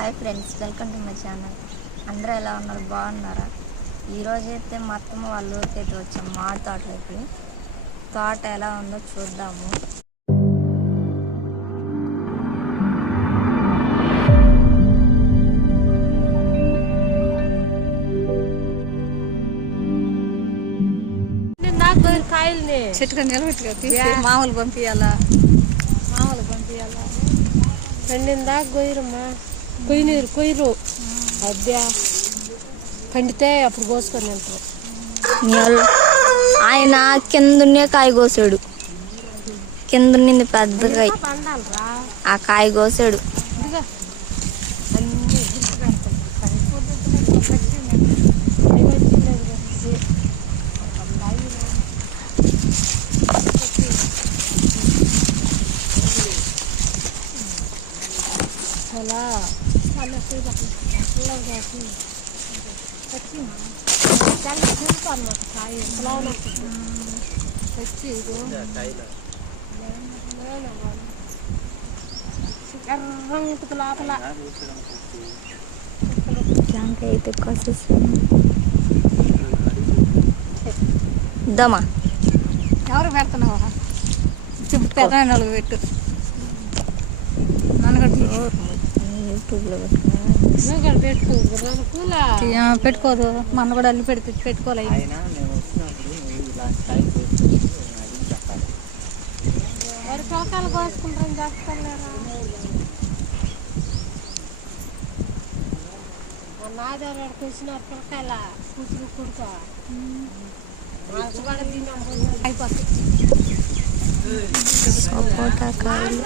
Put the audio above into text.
Hi friends, welcome to my channel. అందరూ ఎలా ఉన్నారు? బాగున్నారా? ఈరోజైతే మా అత్తమ్మ వాళ్ళ ఊరికైతే వచ్చాం. మామిడి తోటలోకి. తోట ఎలా ఉందో చూద్దాము. చెట్టుగా నిలబెట్టుగా తీసి మామూలు పంపించాలా పండిన దాకా కొయ్యరమ్మా. కొయ్యరు అద్దా పండితే అప్పుడు కోసుకొని వెళ్తారు. ఆయన కిందనే కాయ కోసాడు. కింద నింది పెద్ద కాయ, ఆ కాయ కోసాడు. లోపల జాంకాయ అయితే కోసేసాను. దమా ఎవరు పెడుతున్నావా? ఇప్పుడు పెద్ద వాళ్ళకి పెట్టు. నన్ను యూట్యూబ్లో పెట్టుకోదు. మన కూడా అల్లి పెట్టుకోలేదు. వారి పిల్లకాయలు కోసుకుంటారని చేస్తారా? నాదేవాడికి వచ్చిన పిల్లకాయల కూతురు కొడుక సపోటా కాయలు.